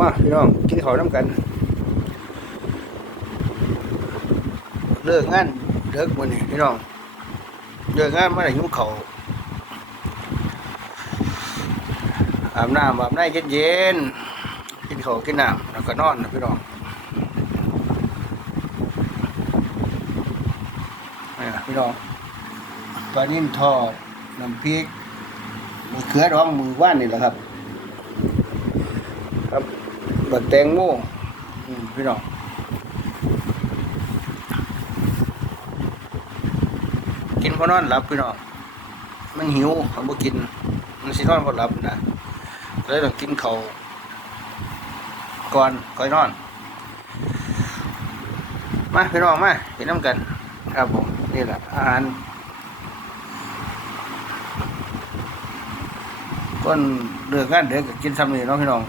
มาพี่น้องกินข้าวน้ำกัน เลิกงานเลิกวันนี้พี่น้องเลิกงานเมื่อไหร่หิวเขาวอาบน้ำอาบน้ำเย็นๆกินข้าวกินน้ำแล้วก็นอนนะพี่น้องนี่พี่น้องปลานิ่มทอดน้ำพริกมะเขือร้องมือว่านนี่แหละครับ ครับ บักแตงโมอืมพี่น้องกินพอนอนหลับพี่น้องมันหิวเขาบ่กิน มันสินอนบ่หลับนะเลยต้องกินเขาก่อนก่อนนอน มาพี่น้องมากินน้ำกัน ครับผมนี่แหละอาหารก้นเดือกงานเดือกก็กินซ้ำนี่เนาะพี่น้อง